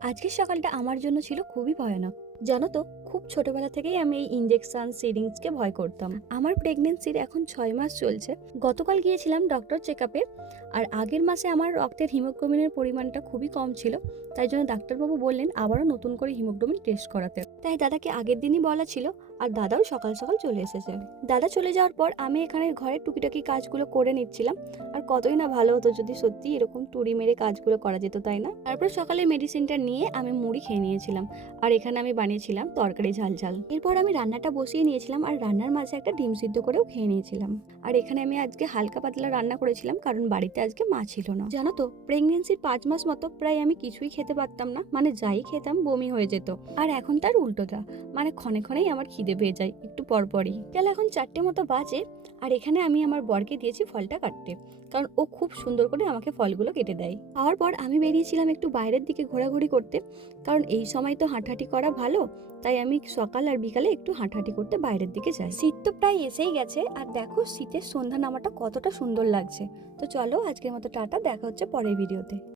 আজকের সকালটা আমার জন্য ছিল খুবই ভয়ানক। জানো তো, খুব ছোটবেলা থেকেই আমি এই ইনজেকশন সিরিঞ্জকে ভয় করতাম। আমার প্রেগনেন্সির এখন 6 মাস চলছে। গতকাল গিয়েছিলাম ডক্টর চেকআপে। আর আগের মাসে আমার রক্তের হিমোগ্লোবিনের পরিমাণটা খুবই কম ছিল, তাই জন্য ডাক্তারবাবু বললেন আবারও নতুন করে হিমোগ্লোবিন টেস্ট করাতে। তাই দাদাকে আগের দিনই বলা ছিল, আর দাদাও সকাল সকাল চলে এসেছে। দাদা চলে যাওয়ার পর আমি এখানে ঘরের টুকিটাকি কাজগুলো করে নিচ্ছিলাম। আর কতই না ভালো হতো যদি সত্যি এরকম তুড়ি মেরে কাজগুলো করা যেত, তাই না? তারপর সকালে মেডিসিনটা নিয়ে আমি মুড়ি খেয়ে নিয়েছিলাম। আর এখানে আমি বানিয়েছিলাম তরকারি ঝাল ঝাল। এরপর আমি রান্নাটা বসিয়ে নিয়েছিলাম, আর রান্নার মাঝে একটা ডিম সিদ্ধ করেও খেয়ে নিয়েছিলাম। আর এখানে আমি আজকে হালকা পাতলা রান্না করেছিলাম, কারণ বাড়িতে আজকে মা ছিল না। জানো তো, প্রেগনেন্সির 5 মাস মতো প্রায় আমি কিছুই খেতে পারতাম না, মানে যাই খেতাম বমি হয়ে যেত। আর এখন তার উল্টোটা, মানে ক্ষণে ক্ষণেই আমার খিদে পেয়ে যায় একটু পরপরই। গেল এখন 4টে মতো বাজে। আর এখানে আমি আমার বরকে দিয়েছি ফলটা কাটতে, কারণ ও খুব সুন্দর করে আমাকে ফলগুলো কেটে দেয়। খাওয়ার পর আমি বেরিয়েছিলাম একটু বাইরের দিকে ঘোরাঘুরি করতে, কারণ এই সময় তো হাঁটাহাঁটি করা ভালো। তাই আমি সকাল আর বিকালে একটু হাঁটাহাঁটি করতে বাইরের দিকে যাই। শীত তো প্রায় এসেই গেছে, আর দেখো শীতের সন্ধ্যা নামাটা কতটা সুন্দর লাগছে। তো চলো, আজকের মতো টাটা, দেখা হচ্ছে পরের ভিডিওতে।